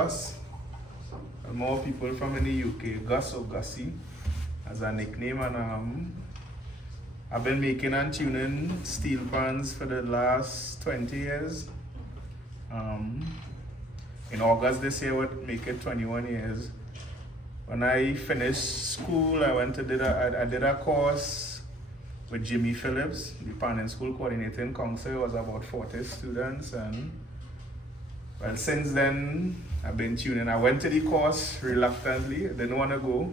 Gus. More people from in the UK, Gus or Gussie as a nickname, and I've been making and tuning steel pans for the last 20 years. In August this year would make it 21 years. When I finished school, I did a course with Jimmy Phillips, the PanTones School Coordinating Council. It was about 40 students, and well, since then I've been tuning. I went to the course reluctantly. I didn't want to go.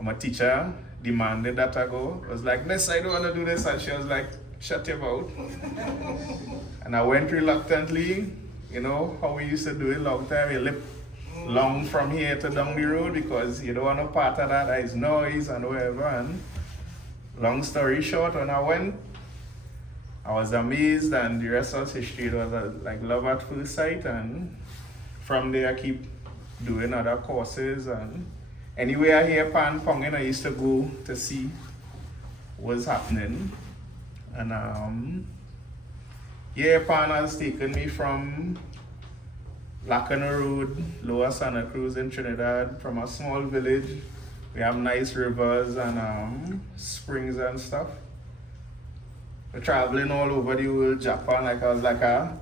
My teacher demanded that I go. I was like, "Miss, I don't want to do this," and she was like, "Shut your mouth." And I went reluctantly. You know how we used to do it long time. You live long from here to down the road because you don't want no part of that. There's noise and whatever. And long story short, when I went, I was amazed, and the rest was history. It was like love at first sight, and from there I keep doing other courses, and anywhere I hear pan ponging, I used to go to see what's happening. And yeah, pan has taken me from Lacana Road, Lower Santa Cruz in Trinidad, from a small village. We have nice rivers and springs and stuff. We're traveling all over the world, Japan. Like I was like, I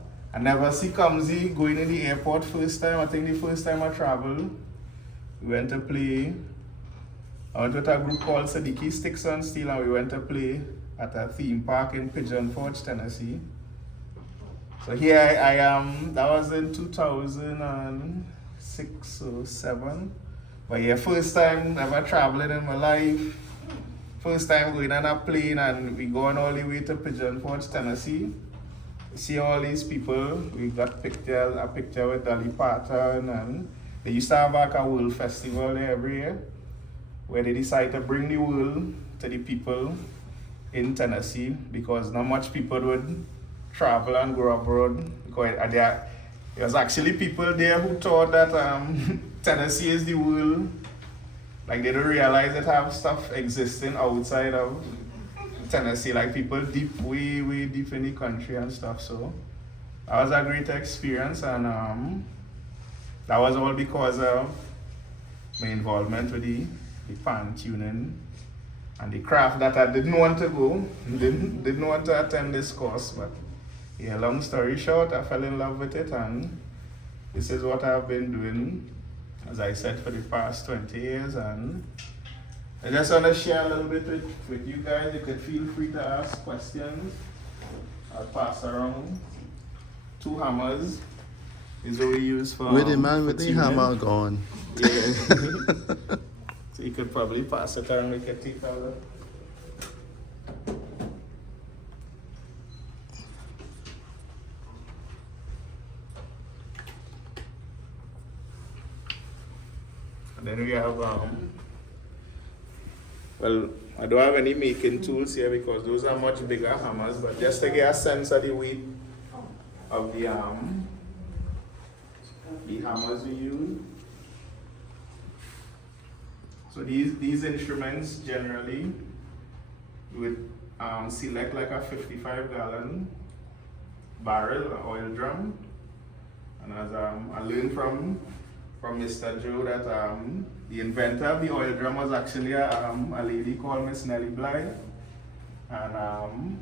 never see Kamzi going in the airport first time. I think the first time I traveled, we went to play. I went with a group called Sadiki Sticks on Steel, and we went to play at a theme park in Pigeon Forge, Tennessee. So here I am. That was in 2006 or 7. But yeah, first time ever traveling in my life. First time going on a plane, and we going all the way to Pigeon Forge, Tennessee. See all these people. We got a picture with Dolly Parton, and they used to have like a world festival there every year, where they decide to bring the world to the people in Tennessee, because not much people would travel and go abroad. Because there was actually people there who thought that Tennessee is the world. Like they don't realize that have stuff existing outside of Tennessee, like people deep, way deep in the country and stuff. So that was a great experience, and that was all because of my involvement with the pan tuning and the craft that I didn't want to go, didn't want to attend this course. But yeah, long story short, I fell in love with it, and this is what I've been doing, as I said, for the past 20 years. And I just want to share a little bit with you guys. You can feel free to ask questions. I'll pass around 2 hammers. Is what we use for. Where the man with the hammer gone? Yeah. So you could probably pass it around. We can take a look. And then we have well, I don't have any making tools here because those are much bigger hammers, but just to get a sense of the weight of the hammers we use. So these instruments generally would select like a 55-gallon barrel oil drum, and as I learned from Mr. Joe that the inventor of the oil drum was actually a lady called Miss Nellie Bly. And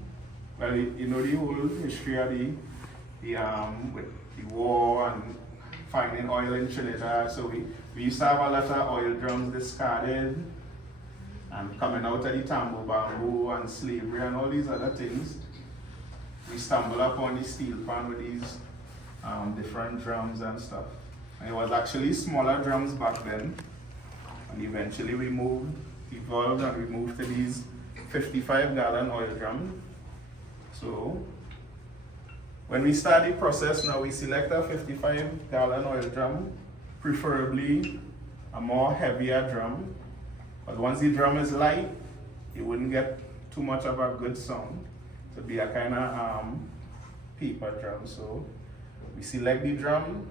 well, you know the whole history of the with the war and finding oil in Trinidad. So we used to have a lot of oil drums discarded and coming out of the tambo bamboo and slavery and all these other things. We stumbled upon the steel pan with these different drums and stuff. And it was actually smaller drums back then, and eventually we evolved and we moved to these 55-gallon oil drums. So when we start the process now, we select a 55-gallon oil drum, preferably a more heavier drum, but once the drum is light, you wouldn't get too much of a good sound. It would be a kind of paper drum. So we select the drum,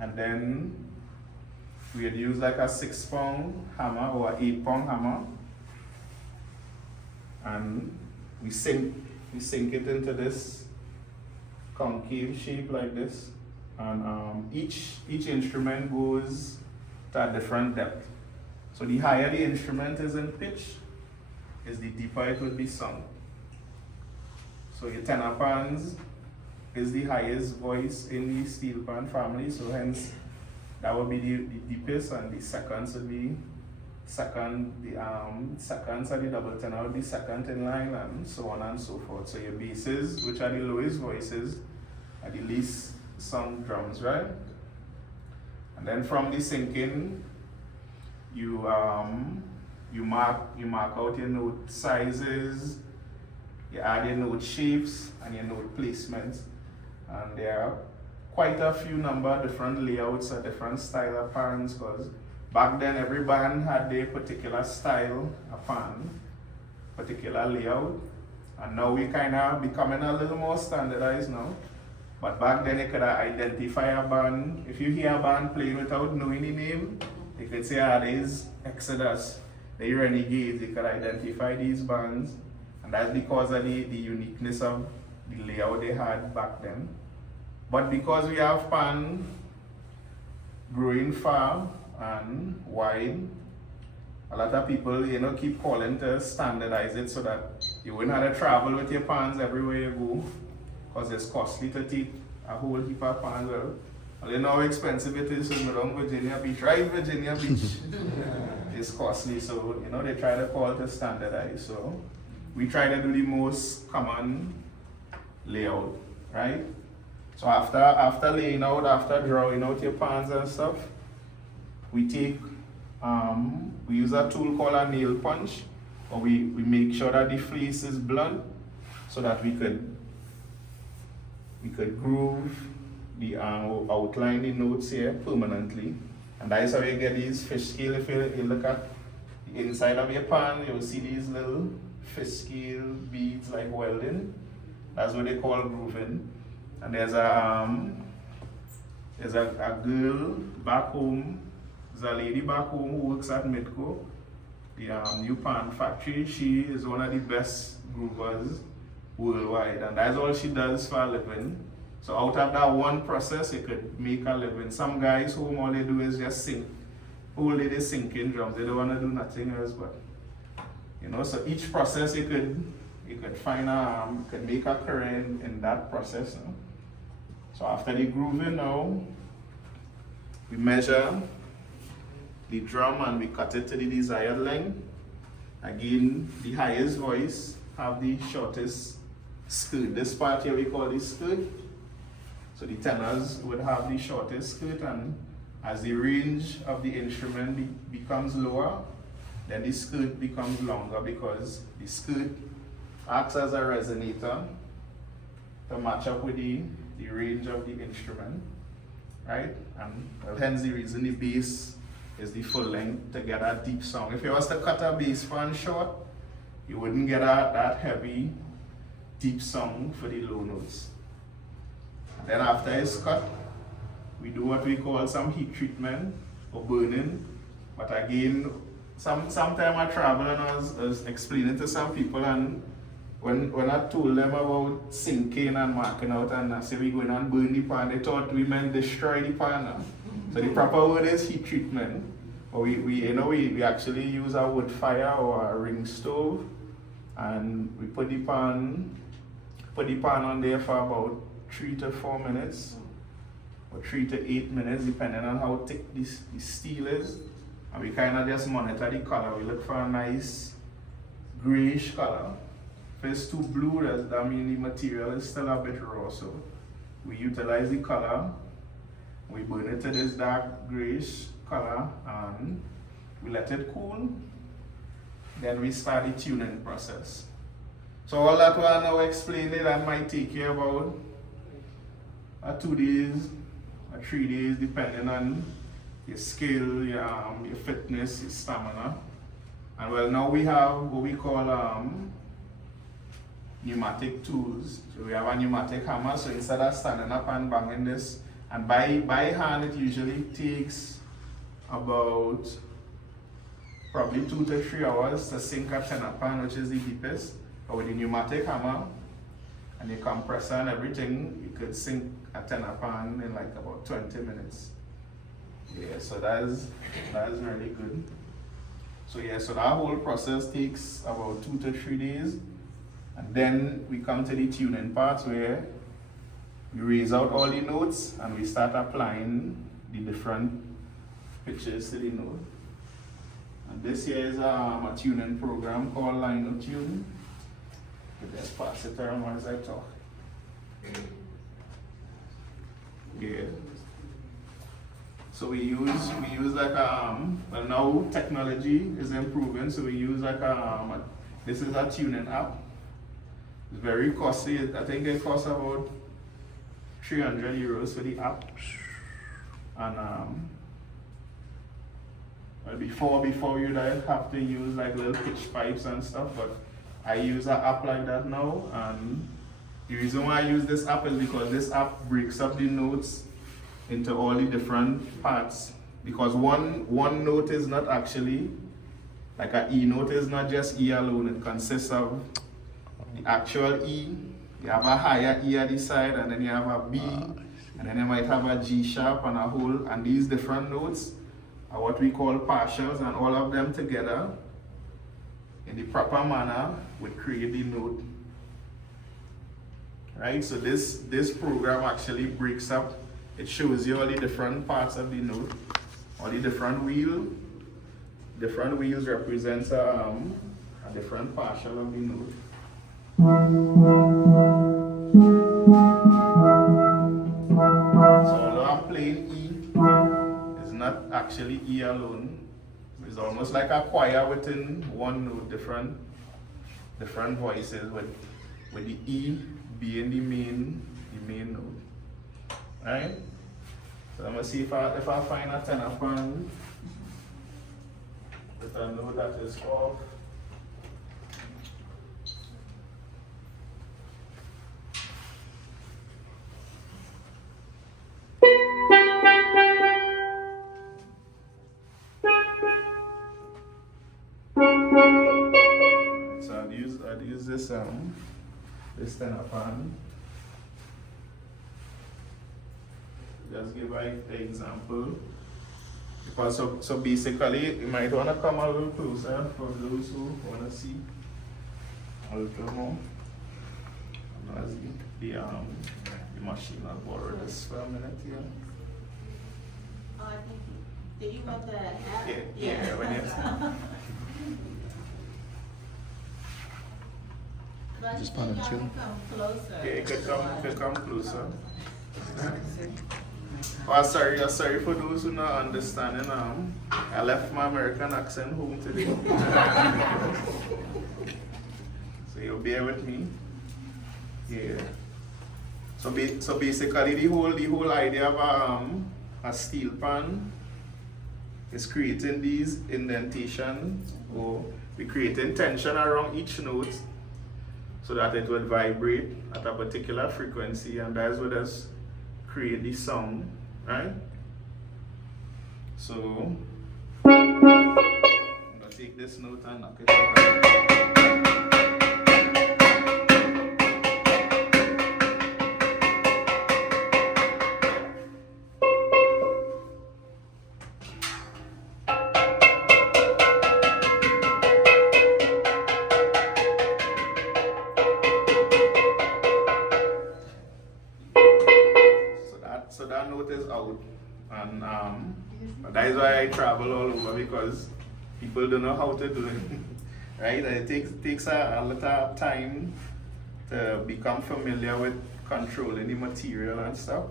and then we would use like a 6-pound hammer or an 8-pound hammer, and we sink it into this concave shape like this, And each instrument goes to a different depth. So the higher the instrument is in pitch, is the deeper it will be sung. So your tenor pans is the highest voice in the steel pan family, so hence that would be the deepest, and the seconds would be second, seconds are the double tenor would be second in line, and so on and so forth. So your basses, which are the lowest voices, are the least sung drums, right? And then from the syncing, you mark out your note sizes, you add your note shapes and your note placements, and there are quite a few number of different layouts or different style of pans, because back then every band had their particular style of pan, particular layout, and now we kind of becoming a little more standardized now. But back then you could identify a band. If you hear a band playing without knowing the name, you could say, there's Exodus, the Renegades. You could identify these bands, and that's because of the uniqueness of the layout they had back then. But because we have pan growing far and wide, a lot of people, keep calling to standardize it so that you wouldn't have to travel with your pans everywhere you go, because it's costly to take a whole heap of pans. Well, you know how expensive it is in around Virginia Beach, right? Virginia Beach. It's costly, so they try to call to standardize. So we try to do the most common layout, right? So after laying out, after drawing out your pans and stuff, we take, we use a tool called a nail punch, or we make sure that the fleece is blunt so that we could groove the outline the notes here permanently. And that is how you get these fish scale. If you look at the inside of your pan, you'll see these little fish scale beads like welding. That's what they call grooving. And there's a girl back home, there's a lady back home who works at Midco, the new pan factory. She is one of the best groovers worldwide, and that's all she does for a living. So out of that one process, you could make a living. Some guys home, all they do is just sing. Whole day they sinking drums. They don't want to do nothing else, but so each process you could find could make a career in that process. So after the grooving now, we measure the drum and we cut it to the desired length. Again, the highest voice have the shortest skirt. This part here we call the skirt. So the tenors would have the shortest skirt, and as the range of the instrument becomes lower, then the skirt becomes longer, because the skirt acts as a resonator to match up with the range of the instrument, right? And hence the reason the bass is the full length to get that deep sound. If you was to cut a bass pan short, you wouldn't get that heavy, deep sound for the low notes. And then after it's cut, we do what we call some heat treatment or burning. But again, sometime I travel and I was explaining to some people, and when I told them about sinking and marking out, and I said we going and burn the pan, they thought we meant destroy the pan. So the proper word is heat treatment. But we actually use a wood fire or a ring stove, and we put the pan on there for about 3 to 4 minutes, or 3 to 8 minutes, depending on how thick the steel is. And we kind of just monitor the color. We look for a nice grayish color. If it's too blue, that means the material is still a bit raw. So we utilize the color, we burn it to this dark grayish color, and we let it cool. Then we start the tuning process. So all that what I now explained it, that might take you about 2 days or 3 days, depending on your skill, your fitness, your stamina. And well, now we have what we call pneumatic tools. So we have a pneumatic hammer, so instead of standing up and banging this, and by hand it usually takes about probably 2 to 3 hours to sink a tenor pan, which is the deepest. But with the pneumatic hammer, and the compressor and everything, you could sync a tenor pan in like about 20 minutes. Yeah, so that is really good. So yeah, so that whole process takes about 2 to 3 days. And then we come to the tuning part where we raise out all the notes and we start applying the different pitches to the note. And this here is a tuning program called Line Tune. Let's pass it around as I talk. Yeah. So we use like well, now technology is improving, so we use like this is a tuning app. It's very costly. I think it costs about 300 euros for the app. And well, before you'd have to use like little pitch pipes and stuff, but I use an app like that now. And the reason why I use this app is because this app breaks up the notes into all the different parts, because one note is not actually like an E note is not just E alone. It consists of the actual E, you have a higher E at the side, and then you have a B, and then you might have a G sharp and a whole, and these different notes are what we call partials, and all of them together in the proper manner would create the note. Right, so this program actually breaks up. It shows you all the different parts of the note, all the different wheels. Different wheels represents a different partial of the note. So although I'm playing E, it's not actually E alone. It's almost like a choir within one note, different voices with the E being the main note. Right? So I'm gonna see if I find a tenor pan with a note that is off. So I'd use this tenor pan. Just give an example. Because so basically you might want to come a little closer for those who want to see a little more. As the machine, I'll borrow this for a minute here. Oh, I think, did you want the app? Yeah, when it's But Just I think find a y'all tune. can come closer. yeah, it could come closer. Oh, sorry for those who not understanding. I left my American accent home today. So you'll bear with me. Yeah. So basically the whole idea of a steel pan is creating these indentations, or we creating tension around each note so that it would vibrate at a particular frequency, and that's what does create the sound, right? So I'm gonna take this note and knock it out. So that note is out, and that is why I travel all over, because people don't know how to do it, right? And it takes a lot of time to become familiar with controlling the material and stuff.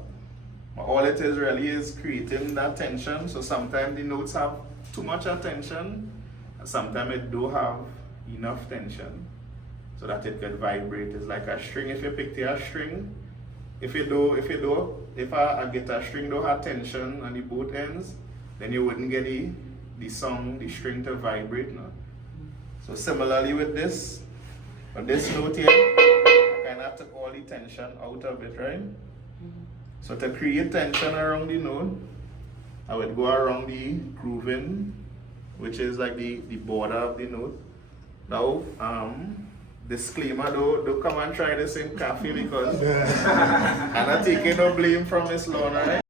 But all it is really is creating that tension. So sometimes the notes have too much attention, and sometimes it don't have enough tension so that it can vibrate. It's like a string. If you pick a string, if a guitar string don't have tension on the both ends, then you wouldn't get the string to vibrate. No? So similarly with this, but this note here, I kind of took all the tension out of it, right? So to create tension around the note, I would go around the grooving, which is like the border of the note. Now, disclaimer, don't come and try this in coffee because I'm not taking no blame from Miss Lorna, right?